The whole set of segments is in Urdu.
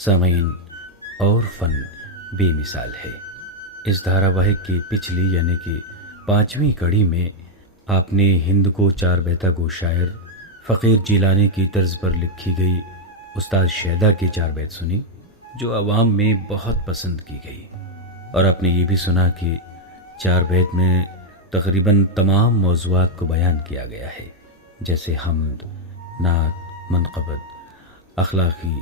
سامعین، اور فن بے مثال ہے۔ اس دھاراواہک کی پچھلی یعنی کہ 5ویں کڑی میں آپ نے ہند کو 4 بیتہ گو شاعر فقیر جیلانی کی طرز پر لکھی گئی استاد شیدا کی 4 بیت سنی، جو عوام میں بہت پسند کی گئی، اور آپ نے یہ بھی سنا کہ 4 بیت میں تقریباً تمام موضوعات کو بیان کیا گیا ہے، جیسے حمد، نعت، منقبت، اخلاقی،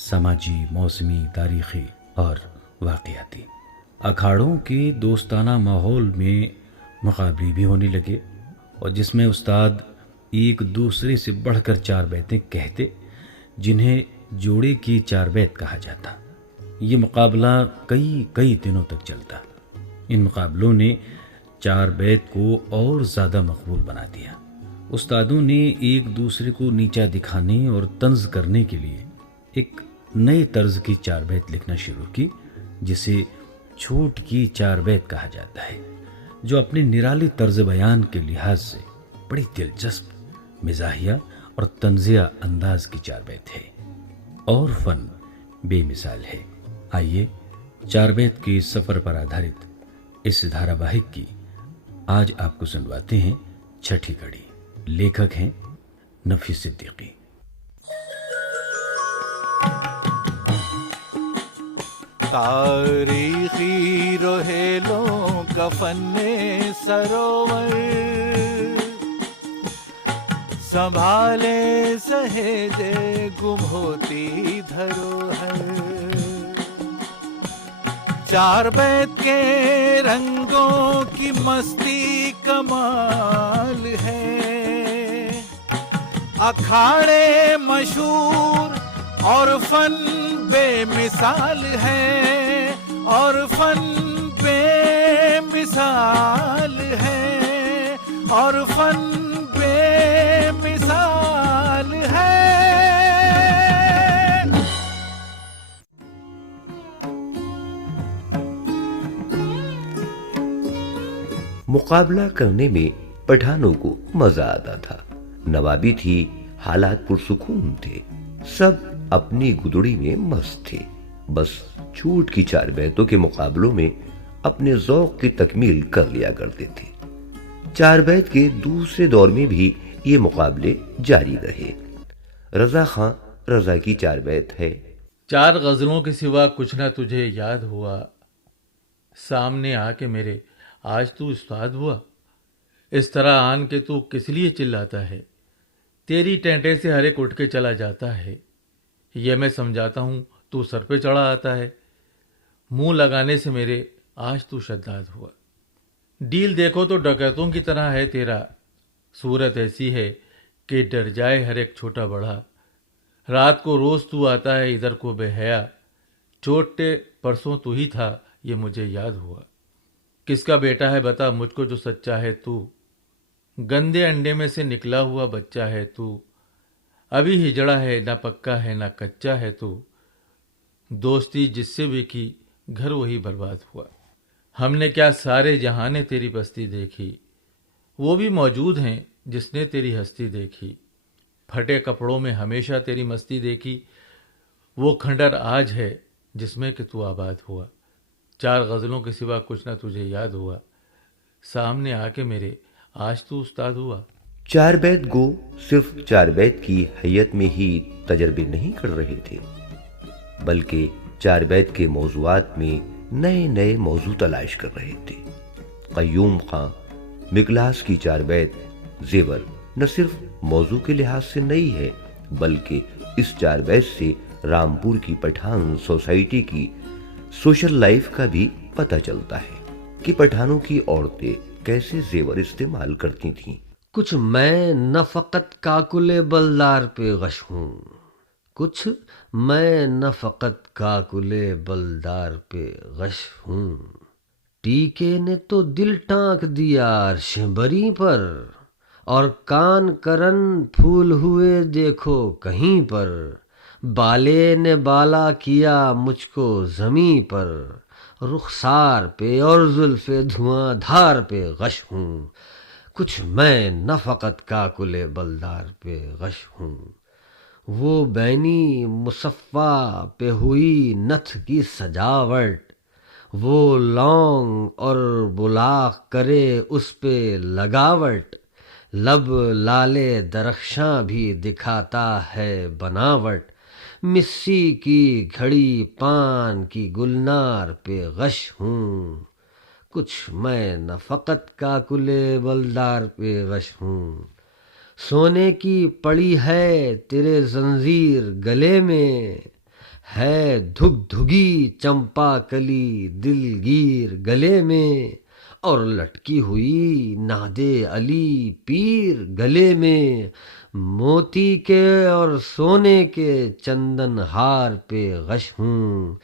سماجی، موسمی، تاریخی اور واقعاتی۔ اکھاڑوں کے دوستانہ ماحول میں مقابلے بھی ہونے لگے، اور جس میں استاد ایک دوسرے سے بڑھ کر 4 بیتیں کہتے، جنہیں جوڑے کی 4 بیت کہا جاتا۔ یہ مقابلہ کئی دنوں تک چلتا۔ ان مقابلوں نے 4 بیت کو اور زیادہ مقبول بنا دیا۔ استادوں نے ایک دوسرے کو نیچا دکھانے اور طنز کرنے کے لیے ایک نئے طرز کی 4 بیت لکھنا شروع کی، جسے چھوٹ کی 4 بیت کہا جاتا ہے، جو اپنے نرالی طرز بیان کے لحاظ سے بڑی دلچسپ، مزاحیہ اور طنزیہ انداز کی 4 بیت ہے، اور فن بے مثال ہے۔ آئیے 4 بیت کے سفر پر آدھارت اس دھاراواہک کی آج آپ کو سنواتے ہیں 6ٹھی کڑی۔ لیکھک ہیں نفیس صدیقی۔ تاریخی روہیلوں کا فن سروور، سنبھالے سہیجے گم ہوتی دھروہر، 4 بیت کے رنگوں کی مستی کمال ہے، اکھاڑے مشہور اور فن بے مثال ہے، اور فن بے مثال ہے، اور فن بے مثال ہے۔ مقابلہ کرنے میں پٹھانوں کو مزہ آتا تھا، نوابی تھی، حالات پرسکون تھے، سب اپنی گدڑی میں مست تھے، بس چھوٹ کی 4 بیتوں کے مقابلوں میں اپنے ذوق کی تکمیل کر لیا کرتے تھے۔ 4 بیت کے دوسرے دور میں بھی یہ مقابلے جاری رہے۔ رضا خان رضا کی 4 بیت ہے۔ 4 غزلوں کے سوا کچھ نہ تجھے یاد ہوا، سامنے آ کے میرے آج تو استاد ہوا، اس طرح آن کے تو کس لیے چلاتا ہے، تیری ٹینٹے سے ہر ایک اٹھ کے چلا جاتا ہے، یہ میں سمجھاتا ہوں تو سر پہ چڑھا آتا ہے، منہ لگانے سے میرے آج تو شداد ہوا۔ ڈیل دیکھو تو ڈکیتوں کی طرح ہے تیرا، صورت ایسی ہے کہ ڈر جائے ہر ایک چھوٹا بڑا، رات کو روز تو آتا ہے ادھر کو بے حیا، چوٹے پرسوں تو ہی تھا یہ مجھے یاد ہوا، کس کا بیٹا ہے بتا مجھ کو جو سچا ہے تو، گندے انڈے میں سے نکلا ہوا بچہ ہے تو، ابھی ہجڑا ہے نہ پکا ہے نہ کچا ہے تو، دوستی جس سے بھی کی گھر وہی برباد ہوا، ہم نے کیا سارے جہاں نے تیری بستی دیکھی، وہ بھی موجود ہیں جس نے تیری ہستی دیکھی، پھٹے کپڑوں میں ہمیشہ تیری مستی دیکھی، وہ کھنڈر آج ہے جس میں کہ تو آباد ہوا، 4 غزلوں کے سوا کچھ نہ تجھے یاد ہوا، سامنے آ کے میرے آج تو استاد ہوا۔ 4 بیت گو صرف 4 بیت کی حیت میں ہی تجربے نہیں کر رہے تھے، بلکہ 4 بیت کے موضوعات میں نئے نئے موضوع تلاش کر رہے تھے۔ قیوم خان مکلاس کی 4 بیت زیور نہ صرف موضوع کے لحاظ سے نئی ہے، بلکہ اس 4 بیت سے رامپور کی پٹھان سوسائٹی کی سوشل لائف کا بھی پتہ چلتا ہے کہ پٹھانوں کی عورتیں کیسے زیور استعمال کرتی تھیں۔ کچھ میں نہ فقط کاکل بلدار پہ غش ہوں، کچھ میں نہ فقط کاکل بلدار پہ غش ہوں، ٹیکے نے تو دل ٹانک دیا عرش بری پر، اور کان کرن پھول ہوئے دیکھو کہیں پر، بالے نے بالا کیا مجھ کو زمیں پر، رخسار پہ اور زلف دھواں دھار پہ غش ہوں، کچھ میں نہ فقط کاکل بلدار پہ غش ہوں، وہ بینی مصفا پہ ہوئی نتھ کی سجاوٹ، وہ لونگ اور بلاغ کرے اس پہ لگاوٹ، لب لالے درخشاں بھی دکھاتا ہے بناوٹ، مسی کی گھڑی پان کی گلنار پہ غش ہوں، کچھ میں نہ فقط کاکل بلدار پہ غش ہوں، سونے کی پڑی ہے تیرے زنجیر گلے میں، ہے دھگ دھگی چمپا کلی دلگیر گلے میں، اور لٹکی ہوئی ناد علی پیر گلے میں، موتی کے اور سونے کے چندن ہار پہ غش ہوں،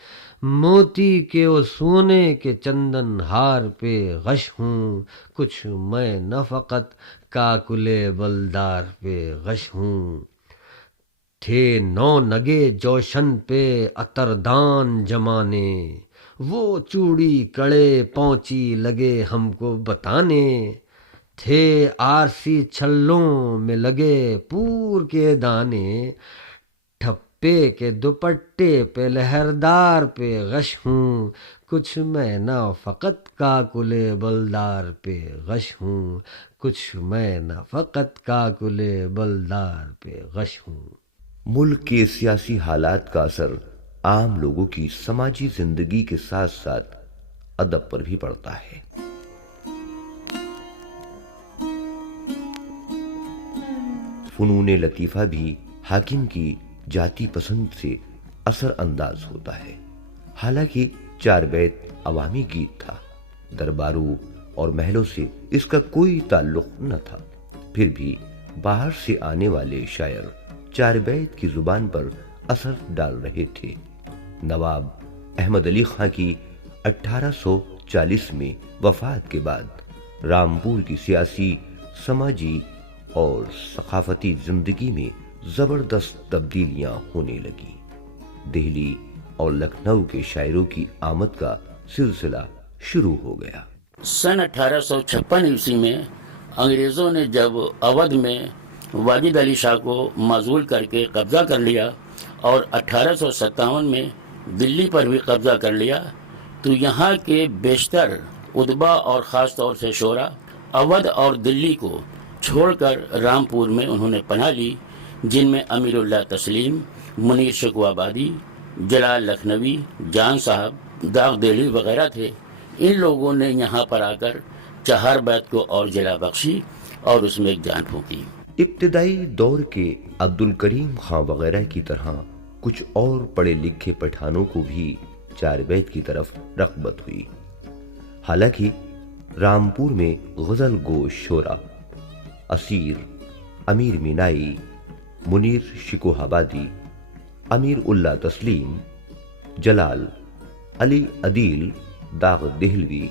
موتی کے اور سونے کے چندن ہار پہ غش ہوں، کچھ میں نہ فقط کاکل بلدار پہ غش ہوں، تھے 9 نگے جوشن پہ عطردان جمانے، وہ چوڑی کڑے پونچی لگے ہم کو بتانے، تھے آرسی چھلوں میں لگے پور کے دانے، ٹھپے کے دوپٹے پہ لہردار پہ غش ہوں، کچھ میں نہ فقط کاکل بلدار پہ غش ہوں، کچھ میں نہ فقط کاکل بلدار پہ غش ہوں۔ ملک کے سیاسی حالات کا اثر عام لوگوں کی سماجی زندگی کے ساتھ ساتھ ادب پر بھی پڑتا ہے۔ فنون لطیفہ بھی حاکم کی جاتی پسند سے اثر انداز ہوتا ہے۔ حالانکہ 4 بیت عوامی گیت تھا، درباروں اور محلوں سے اس کا کوئی تعلق نہ تھا، پھر بھی باہر سے آنے والے شاعر 4 بیت کی زبان پر اثر ڈال رہے تھے۔ نواب احمد علی خاں کی 1840 میں وفات کے بعد رامپور کی سیاسی، سماجی اور ثقافتی زندگی میں زبردست تبدیلیاں ہونے لگیں۔ دہلی اور لکھنؤ کے شاعروں کی آمد کا سلسلہ شروع ہو گیا۔ سن 1856 عیسوی میں انگریزوں نے جب اودھ میں واجد علی شاہ کو معزول کر کے قبضہ کر لیا اور 1857 میں دلی پر بھی قبضہ کر لیا، تو یہاں کے بیشتر ادبا اور خاص طور سے شعراء اودھ اور دلی کو چھوڑ کر رامپور میں انہوں نے پناہ لی، جن میں امیر اللہ تسلیم، منیر شکوہ آبادی، جلال لکھنوی، جان صاحب، داغ دہلی وغیرہ تھے۔ ان لوگوں نے یہاں پر آ کر 4 بیت کو اور جلا بخشی اور اس میں ایک جان پھونکی۔ ابتدائی دور کے عبد الکریم خان وغیرہ کی طرح کچھ اور پڑھے لکھے پٹھانوں کو بھی 4 بیت کی طرف رغبت ہوئی۔ حالانکہ رامپور میں غزل گو شعراء اسیر، امیر مینائی، منیر شکوہ آبادی، امیر اللہ تسلیم، جلال، علی عدیل، داغ دہلوی،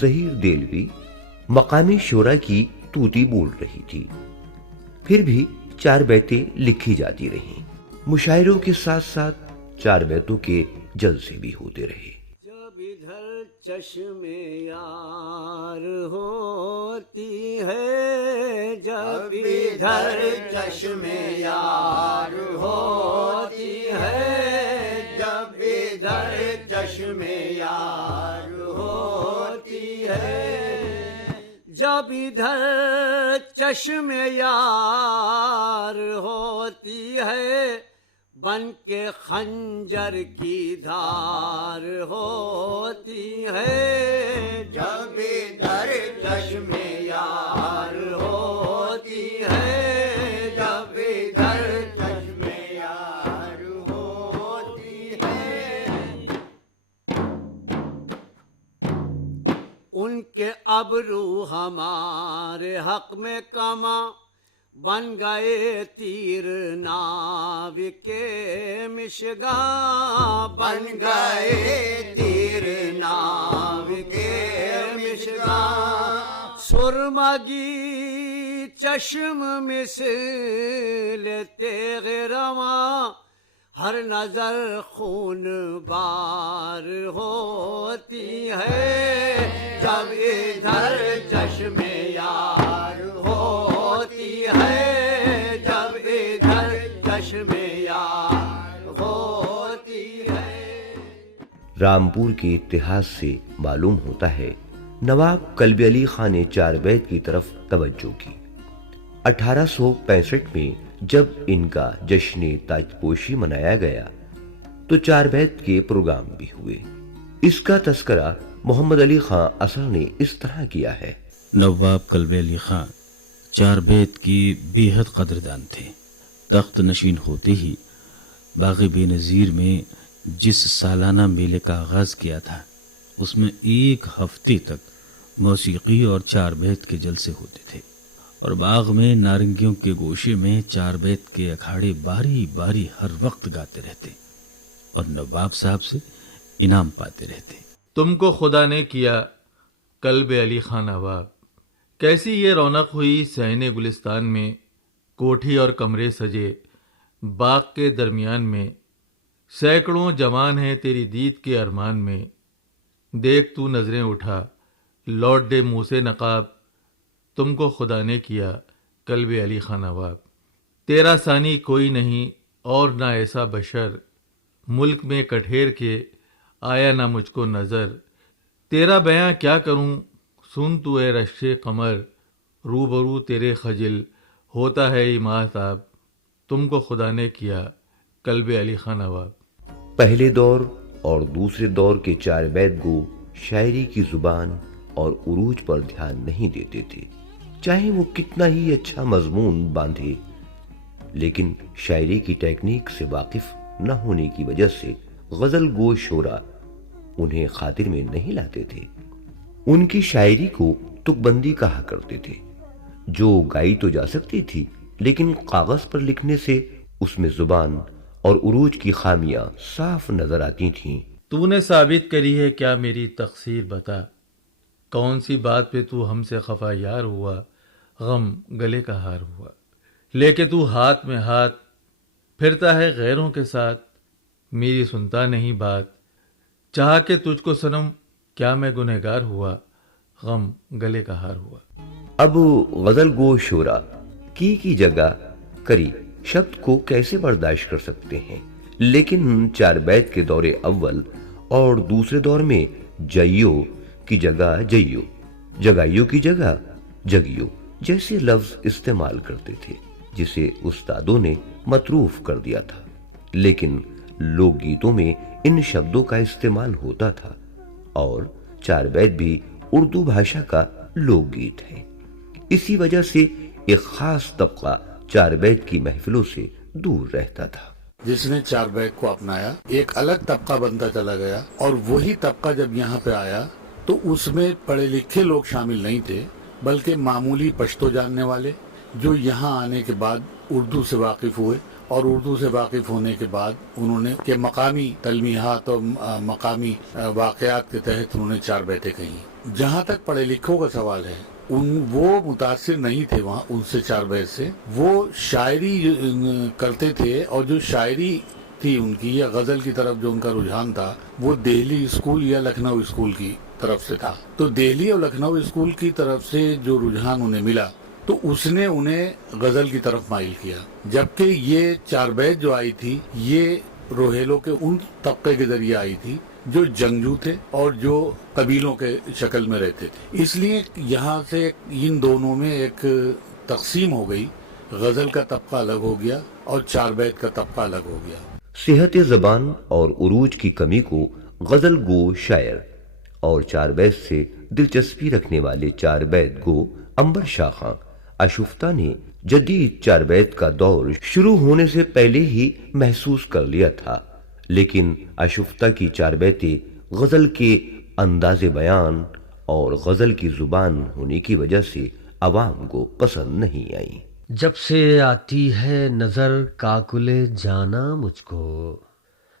ظہیر دہلوی مقامی شعراء کی توتی بول رہی تھی، پھر بھی 4 بیتیں لکھی جاتی رہیں۔ مشاعروں کے ساتھ ساتھ 4 بیتوں کے جلسے بھی ہوتے رہے۔ جب ادھر چشم یار ہوتی ہے، جب ادھر چشم یار ہوتی ہے، جب ادھر چشم یار ہوتی ہے، جب ادھر چشم یار ہوتی ہے، بن کے خنجر کی دھار ہوتی ہے، جب ادھر چشم یار ہوتی ہے، جب ادھر چشم یار ہوتی ہے۔ ان کے ابرو ہمارے حق میں کما، بن گئے تیر ناو کے مشگاں، بن گئے تیر ناو کے مشگاں، سرمگی چشم مثل تیغ رواں، ہر نظر خون بار ہوتی ہے، جب ادھر چشم یار ہوتی ہے، جب ادھر چشم رامپور کے اتحاد سے معلوم ہوتا ہے نواب کلب علی خان نے چار بیت کی طرف توجہ کی۔ 1865 میں جب ان کا جشن تاج پوشی منایا گیا تو چار بیت کے پروگرام بھی ہوئے۔ اس کا تذکرہ محمد علی خان اصل نے اس طرح کیا ہے۔ نواب کلب علی خان چار بیت کی بے حد قدردان تھے۔ تخت نشین ہوتے ہی باغ بے نظیر میں جس سالانہ میلے کا آغاز کیا تھا اس میں 1 ہفتے تک موسیقی اور چار بیت کے جلسے ہوتے تھے، اور باغ میں نارنگیوں کے گوشے میں چار بیت کے اکھاڑے باری باری ہر وقت گاتے رہتے اور نواب صاحب سے انعام پاتے رہتے۔ تم کو خدا نے کیا کلب علی خان نواب، کیسی یہ رونق ہوئی صحن گلستان میں، کوٹھی اور کمرے سجے باغ کے درمیان میں، سینکڑوں جوان ہیں تیری دید کے ارمان میں، دیکھ تو نظریں اٹھا لوٹ دے منہ سے نقاب، تم کو خدا نے کیا کلب علی خان نواب، تیرا ثانی کوئی نہیں اور نہ ایسا بشر، ملک میں کٹھیر کے آیا نہ مجھ کو نظر، تیرا بیاں کیا کروں سن تو اے رشک قمر، روبرو تیرے خجل ہوتا ہے ماہتاب، تم کو خدا نے کیا کلب علی خان نواب۔ پہلے دور اور دوسرے دور کے چار بیت گو شاعری کی زبان اور عروج پر دھیان نہیں دیتے تھے، چاہے وہ کتنا ہی اچھا مضمون باندھے، لیکن شاعری کی ٹیکنیک سے واقف نہ ہونے کی وجہ سے غزل گو شعرا انہیں خاطر میں نہیں لاتے تھے۔ ان کی شاعری کو تک بندی کہا کرتے تھے، جو گائی تو جا سکتی تھی لیکن کاغذ پر لکھنے سے اس میں زبان اور عروج کی خامیاں صاف نظر آتی تھیں۔ تو نے ثابت کری ہے کیا میری تقصیر بتا، کون سی بات پہ تو ہم سے خفا یار ہوا، غم گلے کا ہار ہوا، لے کے تو ہاتھ میں ہاتھ پھرتا ہے غیروں کے ساتھ، میری سنتا نہیں بات، چاہ کے تجھ کو صنم کیا میں گنہگار ہوا، غم گلے کا ہار ہوا۔ اب غزل گو شعرا کی جگہ کری شبد کو کیسے برداشت کر سکتے ہیں، لیکن چار بیت کے دور اول اور دوسرے دور میں جئیو کی جگہ جئیو، جگائیو کی جگہ جگیو جیسے لفظ استعمال کرتے تھے، جسے استادوں نے متروف کر دیا تھا، لیکن لوک گیتوں میں ان شبدوں کا استعمال ہوتا تھا، اور چار بیت بھی اردو بھاشا کا لوک گیت ہے۔ اسی وجہ سے ایک خاص طبقہ چار بیت کی محفلوں سے دور رہتا تھا۔ جس نے چار بیت کو اپنایا ایک الگ طبقہ بنتا چلا گیا، اور وہی طبقہ جب یہاں پہ آیا تو اس میں پڑھے لکھے لوگ شامل نہیں تھے، بلکہ معمولی پشتو جاننے والے جو یہاں آنے کے بعد اردو سے واقف ہوئے، اور اردو سے واقف ہونے کے بعد انہوں نے کہ مقامی تلمیحات اور مقامی واقعات کے تحت انہوں نے چار بیتیں کہیں۔ جہاں تک پڑھے لکھوں کا سوال ہے، وہ متاثر نہیں تھے وہاں ان سے چار بیت سے، وہ شاعری کرتے تھے، اور جو شاعری تھی ان کی یا غزل کی طرف جو ان کا رجحان تھا وہ دہلی اسکول یا لکھنؤ اسکول کی طرف سے تھا۔ تو دہلی اور لکھنؤ اسکول کی طرف سے جو رجحان انہیں ملا تو اس نے انہیں غزل کی طرف مائل کیا، جبکہ یہ چار بیت جو آئی تھی یہ روہیلوں کے ان طبقے کے ذریعے آئی تھی جو جنگجو تھے اور جو قبیلوں کے شکل میں رہتے تھے، اس لیے یہاں سے ان دونوں میں ایک تقسیم ہو گئی، غزل کا طبقہ الگ ہو گیا اور چار بیت کا طبقہ الگ ہو گیا۔ صحت زبان اور عروج کی کمی کو غزل گو شاعر اور چار بیت سے دلچسپی رکھنے والے چار بیت گو عنبر شاہ خان اشوفتہ نے جدید چار بیت کا دور شروع ہونے سے پہلے ہی محسوس کر لیا تھا، لیکن اشوفتہ کی چار بیتیں غزل کے انداز بیان اور غزل کی زبان ہونے کی وجہ سے عوام کو پسند نہیں آئیں۔ جب سے آتی ہے نظر کاکل جانا مجھ کو،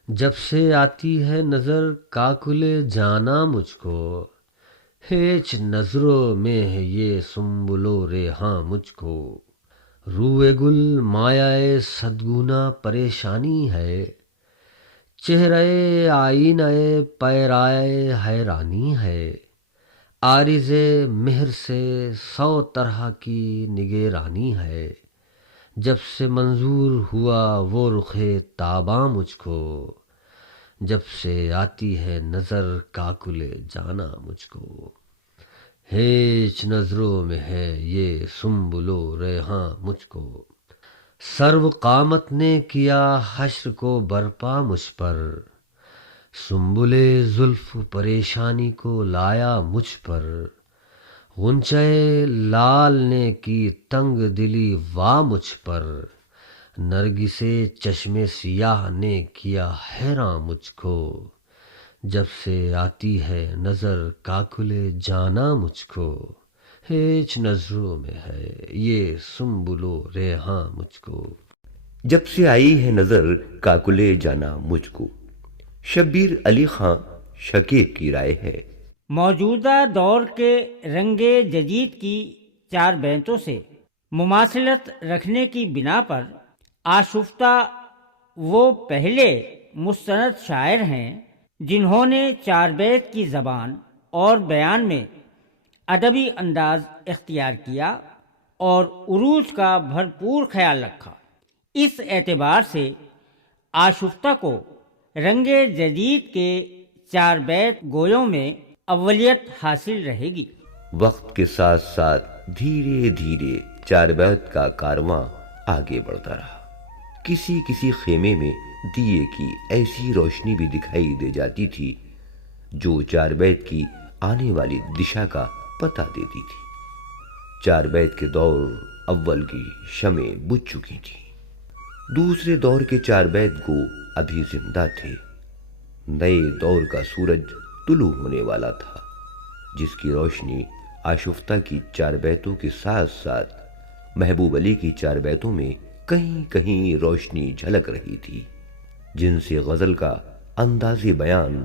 جب سے آتی ہے نظر کاکل جانا مجھ کو، ہیچ نظروں میں ہے یہ سنبل و ریحاں مجھ کو، روئے گل مایہ صدگنا پریشانی ہے، چہرے آئینہ پیرائے حیرانی ہے، عارض مہر سے 100 طرح کی نگرانی ہے، جب سے منظور ہوا وہ رخ تاباں مجھ کو، جب سے آتی ہے نظر کاکل جانا مجھ کو، ہیچ نظروں میں ہے یہ سنبل و ریحاں مجھ کو، سرو قامت نے کیا حشر کو برپا مجھ پر، سنبل زلف پریشانی کو لایا مجھ پر، غنچۂ لال نے کی تنگ دلی وا مجھ پر، نرگس چشم سیاہ نے کیا حیراں مجھ کو، جب سے آتی ہے نظر کاکل جانا مجھ کو، ہیچ نظروں میں ہے یہ سنبل و ریحاں مجھ کو۔ جب سے آئی ہے نظر کاکلے جانا مجھ کو، شبیر علی خان شکیب کی رائے ہے۔ موجودہ دور کے رنگ جدید کی 4 بیتوں سے مماثلت رکھنے کی بنا پر آشفتہ وہ پہلے مستند شاعر ہیں جنہوں نے 4 بیت کی زبان اور بیان میں ادبی انداز اختیار کیا اور عروج کا بھرپور خیال رکھا۔ اس اعتبار سے آشفتہ کو رنگ جدید کے 4 بیت گویوں میں اولیت حاصل رہے گی۔ وقت کے ساتھ ساتھ دھیرے دھیرے 4 بیت کا کارواں آگے بڑھتا رہا۔ کسی کسی خیمے میں دیے کی ایسی روشنی بھی دکھائی دے جاتی تھی جو 4 بیت کی آنے والی دشا کا پتہ دیتی تھی۔ 4 بیت کے دور اول کی شمعیں بجھ چکی تھیں، دوسرے دور کے 4 بیت گو ابھی زندہ تھے، نئے دور کا سورج طلوع ہونے والا تھا جس کی روشنی آشفتہ کی 4 بیتوں کے ساتھ ساتھ محبوب علی کی 4 بیتوں میں کہیں کہیں روشنی جھلک رہی تھی، جن سے غزل کا انداز بیان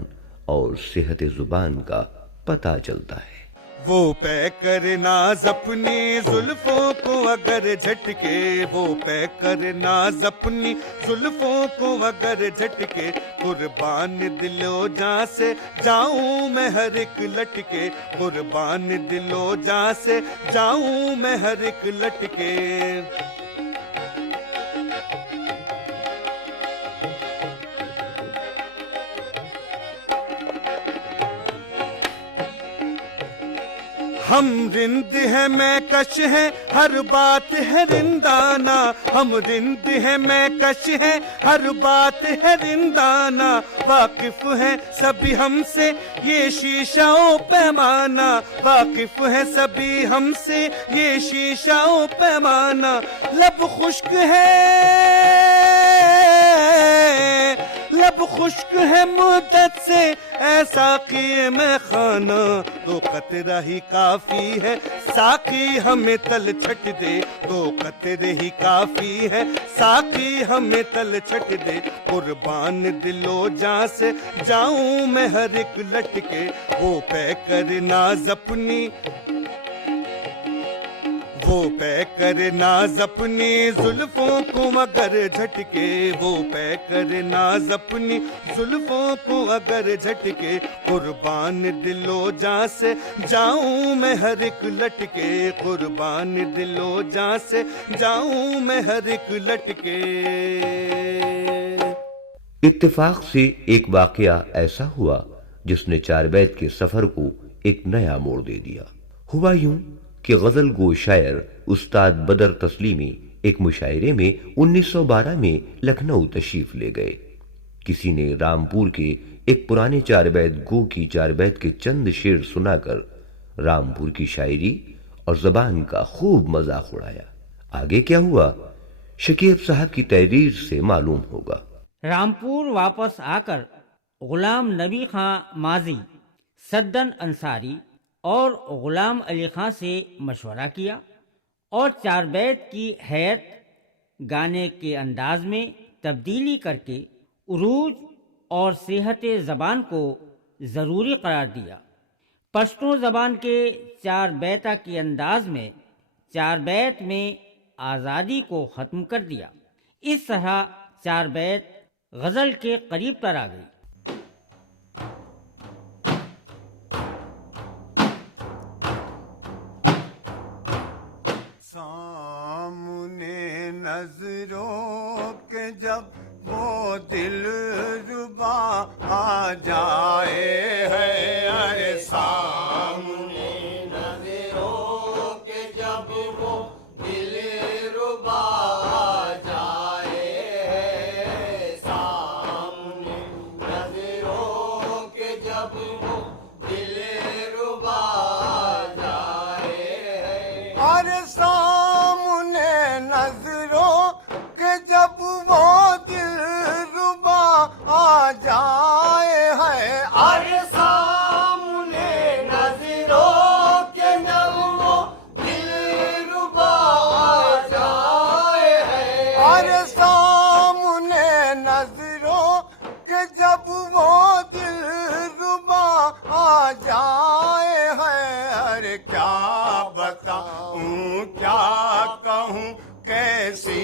اور صحت زبان کا پتہ چلتا ہے۔ وہ پے کر ناز اپنی زلفوں کو اگر جھٹکے، وہ پے کر ناز اپنی زلفوں کو اگر جھٹکے، قربان دل و جاں سے جاؤں میں ہر ایک لٹکے، قربان دل و جاں سے جاؤں میں ہر ایک لٹکے۔ ہم رند ہیں میں کش ہیں ہر بات ہے رندانہ، ہم رند ہیں میں کش ہیں ہر بات ہے رندانہ، واقف ہیں سبھی ہم سے یہ شیشہ و پیمانہ، واقف ہیں سبھی ہم سے یہ شیشہ و پیمانہ، لب خشک ہے لب خشک ہے مدت سے اے ساقی میں خانہ، تو قطرہ ہی کافی ہے ساقی ہمیں تل چھٹ دے، تو قطرے ہی کافی ہے ساقی ہمیں تل چھٹ دے، قربان دل و جاں سے جاؤں میں ہر ایک لٹکے، وہ پے کر ناز اپنی وہ پے کر ناز اپنی زلفوں کو اگر جھٹکے، وہ پے کر ناز اپنی زلفوں کو اگر جھٹکے، قربان دل و جاں سے جاؤں میں ہر ایک لٹکے، قربان دل و جاں سے جاؤں میں ہر ایک لٹکے۔ اتفاق سے ایک واقعہ ایسا ہوا جس نے 4 بیت کے سفر کو ایک نیا موڑ دے دیا۔ ہوا یوں کہ غزل گو شاعر استاد بدر تسلیمی ایک مشاعرے میں 1912 میں لکھنؤ تشریف لے گئے۔ کسی نے رامپور کے ایک پرانے 4 بیت گو کی 4 بیت کے چند شعر سنا کر رامپور کی شاعری اور زبان کا خوب مذاق اڑایا۔ آگے کیا ہوا شکیب صاحب کی تحریر سے معلوم ہوگا۔ رامپور واپس آ کر غلام نبی خان ماضی، سدن انصاری اور غلام علی خان سے مشورہ کیا اور 4 بیت کی حیت گانے کے انداز میں تبدیلی کر کے عروج اور صحت زبان کو ضروری قرار دیا۔ پشتو زبان کے 4 بیتہ کے انداز میں 4 بیت میں آزادی کو ختم کر دیا۔ اس طرح 4 بیت غزل کے قریب تر آ گئی۔ سامنے نظروں کے جب وہ دل ربا آ جائے ہے، ارے سامنے نظروں کے جب وہ دل ربا آ جائے، سامنے نظروں کے جب وہ دل ربا آ جائے، ارے سامنے نظروں کے جب وہ دل ربا آ جائے ہے، ارے سامنے نظروں کے جب وہ دل ربا آ جائے ہے، ارے سامنے نظروں کے جب وہ دل ربا آ جائے ہے، ارے کیا بتاؤں کیا کہوں کیسی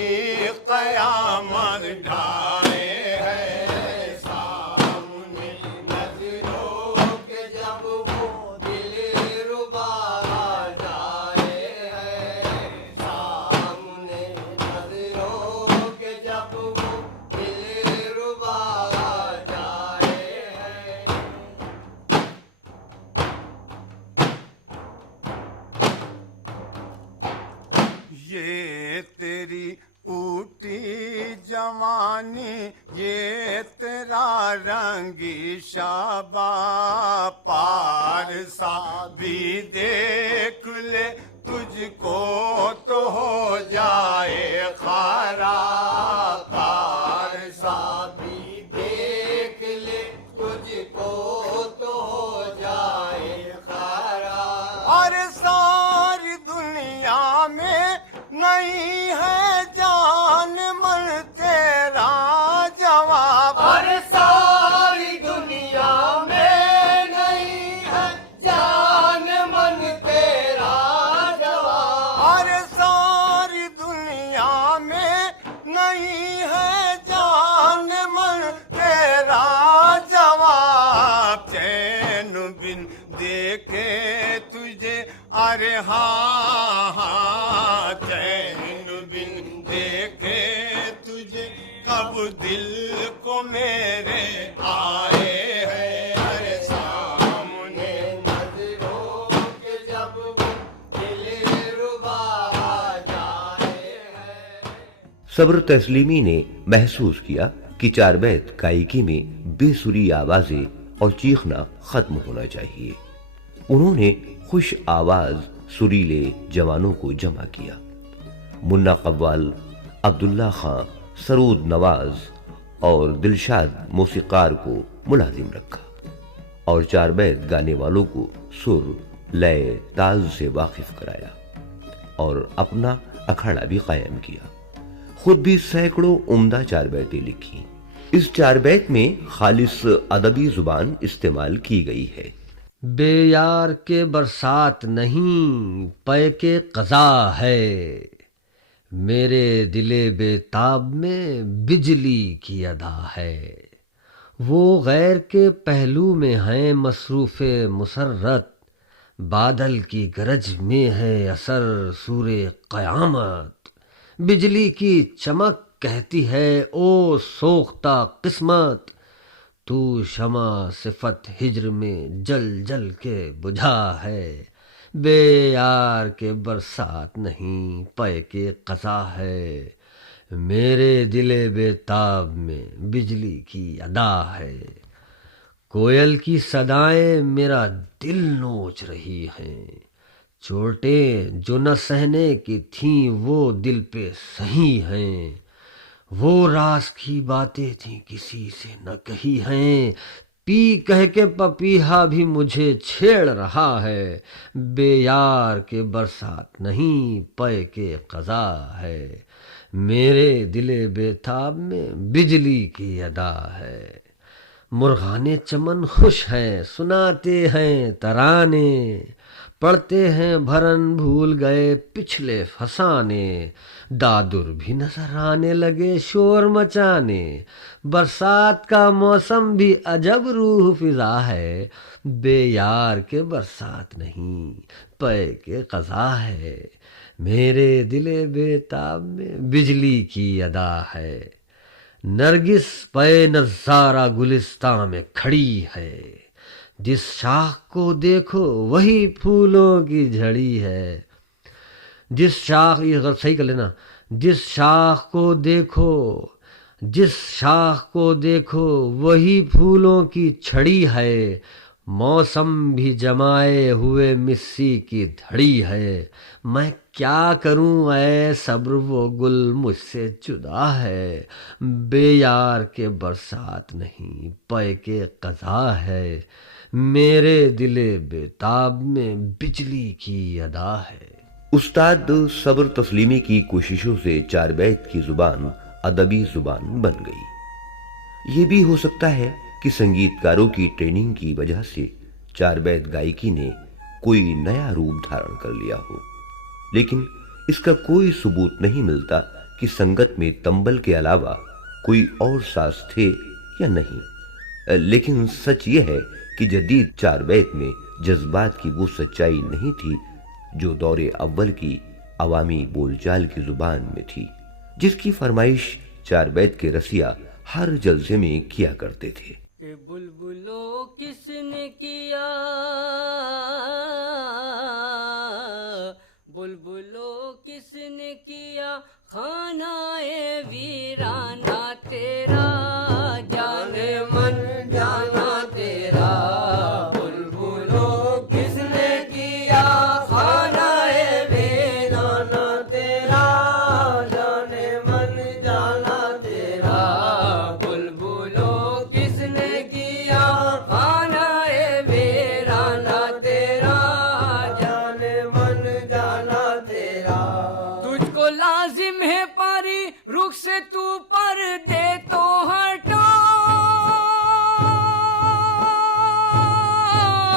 قیامت ڈھائے ہے، سامنے نظروں کے جب وہ دل ربا آ جائے ہے، سامنے نظروں کے جب وہ دل ربا آ جائے ہے۔ یہ تیری اوٹی جوانی، یہ تیرا رنگی شباب، پارسا بھی دیکھ لے تجھ کو تو ہو جائے خراب، پارسا بھی دیکھ لے تجھ کو تو ہو جائے خراب، اور ساری دنیا میں نہیں ہے جان من تیرا جواب، اور ساری دنیا میں نہیں ہے جان من تیرا جواب، اور ساری دنیا میں نہیں ہے جان من تیرا جواب، چین بن دیکھے تجھے ارے ہاں ہاں، چین بن دیکھے تجھے کب دل کو میرے آئے ہے، ارے سامنے نظروں کے جب وہ دل ربا آ جائے ہے۔ صبر تسلیمی نے محسوس کیا کہ چار بیت گائیکی میں بے سری آوازیں اور چیخنا ختم ہونا چاہیے۔ انہوں نے خوش آواز سریلے جوانوں کو جمع کیا، منا قوال، عبداللہ خان، سرود نواز اور دلشاد موسیقار کو ملازم رکھا، اور چار بیت گانے والوں کو سر، لے، تاز سے واقف کرایا اور اپنا اکھاڑا بھی قائم کیا۔ خود بھی سینکڑوں عمدہ چار بیتیں لکھی۔ اس چار بیت میں خالص ادبی زبان استعمال کی گئی ہے۔ بے یار کے برسات نہیں پے کے قضا ہے، میرے دل بے تاب میں بجلی کی ادا ہے، وہ غیر کے پہلو میں ہیں مصروف مسرت، بادل کی گرج میں ہے اثر سور قیامت، بجلی کی چمک کہتی ہے او سوختہ قسمت، تو شمع صفت ہجر میں جل جل کے بجھا ہے، بے یار کے برسات نہیں پے کے قضا ہے، میرے دل بے تاب میں بجلی کی ادا ہے، کوئل کی صدائیں میرا دل نوچ رہی ہیں، چوٹیں جو نہ سہنے کی تھیں وہ دل پہ سہی ہیں، وہ راز کی باتیں تھیں کسی سے نہ کہی ہیں، پی کہہ کے پپیہا بھی مجھے چھیڑ رہا ہے، بے یار کے برسات نہیں پے کے قضا ہے، میرے دل بے تاب میں بجلی کی ادا ہے، مرغان چمن خوش ہیں سناتے ہیں ترانے، پڑھتے ہیں بھرن بھول گئے پچھلے فسانے، دادر بھی نظر آنے لگے شور مچانے، برسات کا موسم بھی عجب روح فضا ہے، بے یار کے برسات نہیں پے کے قضا ہے، میرے دل بے تاب میں بجلی کی ادا ہے، نرگس پے نظارہ گلستان میں کھڑی ہے، جس شاخ کو دیکھو وہی پھولوں کی جھڑی ہے، جس شاخ، یہ غلط صحیح کر لینا، جس شاخ کو دیکھو وہی پھولوں کی چھڑی ہے، موسم بھی جمائے ہوئے مسی کی دھڑی ہے، میں کیا کروں اے صبر وہ گل مجھ سے جدا ہے، بے یار کے برسات نہیں پے کے قضا ہے، میرے دل بیتاب میں بجلی کی ادا ہے۔ استاد صبر تسلیمی کی کوششوں سے چار بیت کی زبان ادبی زبان بن گئی۔ یہ بھی ہو سکتا ہے کہ سنگیت کاروں کی ٹریننگ کی وجہ سے چار بیت گائکی نے کوئی نیا روپ دھارن کر لیا ہو، لیکن اس کا کوئی ثبوت نہیں ملتا کہ سنگت میں تنبل کے علاوہ کوئی اور ساز تھے یا نہیں۔ لیکن سچ یہ ہے کہ جدید چار بیت میں جذبات کی وہ سچائی نہیں تھی جو دور اول کی عوامی بول چال کی زبان میں تھی، جس کی فرمائش چار بیت کے رسیا ہر جلسے میں کیا کرتے تھے۔ کہ بلبلو کس نے کیا، بلبلو کس نے کیا خانہ ویرانہ تیرا، جانے من جانا تیرا، بلبلو کس نے کیا خانہ ویرانہ تیرا، جانے من جانا تیرا، بلبلو کس نے کیا خانہ ویرانہ تیرا، جانے من جانا تیرا، تجھ کو لازم ہے پاری رخ سے تو پردے تو ہٹا،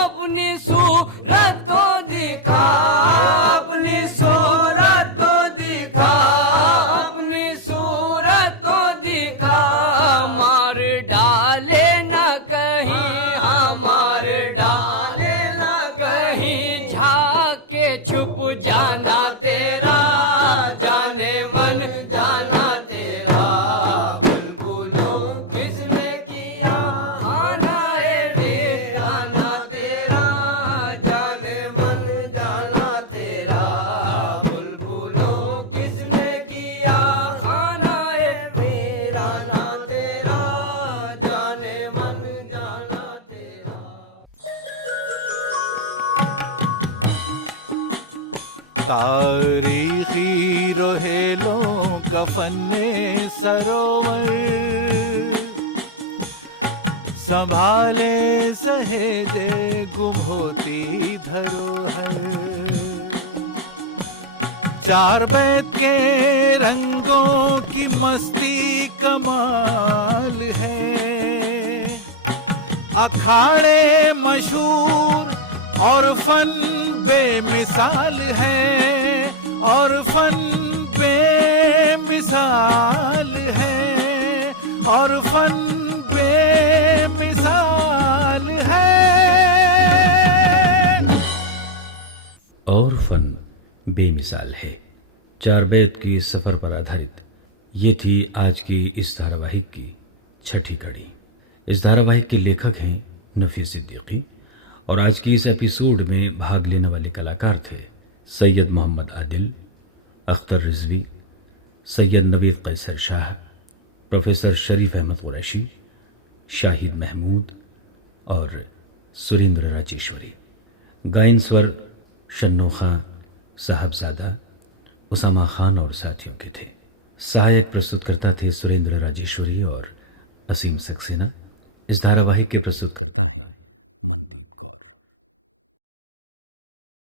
اپنی صورت تو دکھا، اپنی صورت تو دکھا، اپنی صورت تو دکھا، مار ڈالے نہ کہیں، ہمار ڈالے نہ کہیں، جھاگ کے چھپ جانا تیرا، جانے من جانا تیرا، بلبلو کس نے کیا خانہ ویرانہ تیرا، جانے من جانا تیرا، بلبلو کس نے کیا خانہ ویرانہ تیرا، جانے من جانا تیرا۔ تاریخی روہیلوں کا فن سروور، سنبھالے سہیجے گم ہوتی دھروہر، چار بیت کے رنگوں کی مستی کمال ہے، اکھاڑے مشہور اور فن بے مثال ہے، اور فن بے مثال ہے، اور فن بے مثال ہے، اور فن بے مثال ہے۔ چار بیت کی سفر پر آدھارت یہ تھی آج کی اس دھاراواہک کی چھٹی کڑی۔ اس دھاراواہک کے لیکھک ہیں نفیس صدیقی، اور آج کی اس ایپیسوڈ میں بھاگ لینے والے کلاکار تھے سید محمد عادل، اختر رضوی، سید نوید قیصر شاہ، پروفیسر شریف احمد قریشی، شاہد محمود اور سریندر راجیشوری۔ گائن سور شنو خاں صاحبزادہ، اسامہ خان اور ساتھیوں کے تھے۔ سہایک پرستت کرتا تھے سریندر راجیشوری اور اسیم سکسینہ۔ اس دھاراواہک کے پرستت